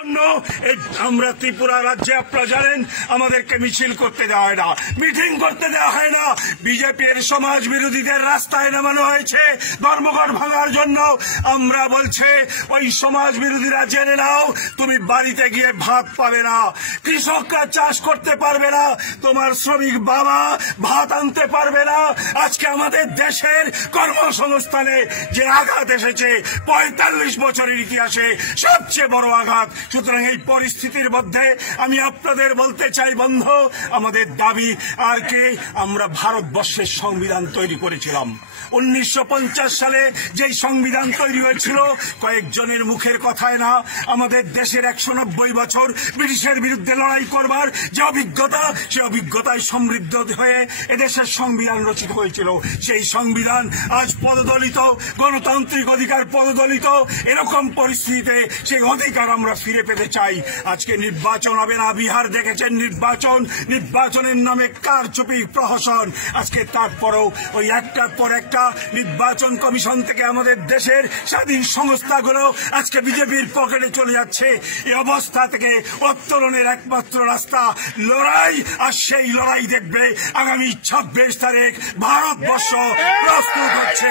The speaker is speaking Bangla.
আমরা ত্রিপুরা রাজ্যে আপনারা জানেন আমাদেরকে মিছিল করতে দেওয়া হয় না, মিটিং করতে দেওয়া হয় না। বিজেপির সমাজ বিরোধীদের রাস্তায় নামানো হয়েছে ধর্মঘট ভাঙার জন্য। আমরা বলছে ওই সমাজ বিরোধীরা জেনে নাও, তুমি বাড়িতে গিয়ে ভাত পাবে না, কৃষকরা চাষ করতে পারবে না, তোমার শ্রমিক বাবা ভাত আনতে পারবে না। আজকে আমাদের দেশের কর্মসংস্থানে যে আঘাত এসেছে ৪৫ বছরের ইতিহাসে সবচেয়ে বড় আঘাত। সুতরাং এই পরিস্থিতির মধ্যে আমি আপনাদের বলতে চাই, বন্ধু, আমাদের দাবি আর কি, আমরা ভারতবর্ষের সংবিধান তৈরি করেছিলাম 1950 সালে। যেই সংবিধান তৈরি হয়েছিল কয়েকজনের মুখের কথায় না, আমাদের দেশের 190 বছর ব্রিটিশের বিরুদ্ধে লড়াই করবার যে অভিজ্ঞতা, সেই অভিজ্ঞতায় সমৃদ্ধ হয়ে এদেশের সংবিধান রচিত হয়েছিল। সেই সংবিধান আজ পদদলিত, গণতান্ত্রিক অধিকার পদদলিত। এরকম পরিস্থিতিতে সেই অধিকার আমরা ফিরে পেতে চাই। আজকে নির্বাচন হবে না, বিহার দেখেছেন নির্বাচনের নামে কারচুপি প্রহসন। আজকে তারপরেও ওই একটার পর একটা নির্বাচন কমিশন থেকে আমাদের দেশের স্বাধীন সংস্থাগুলো আজকে বিজেপির পকেটে চলে যাচ্ছে। এই অবস্থা থেকে উত্তরণের একমাত্র রাস্তা লড়াই, আর সেই লড়াই দেখবে আগামী 26 তারিখ ভারতবর্ষ প্রস্তুত হচ্ছে।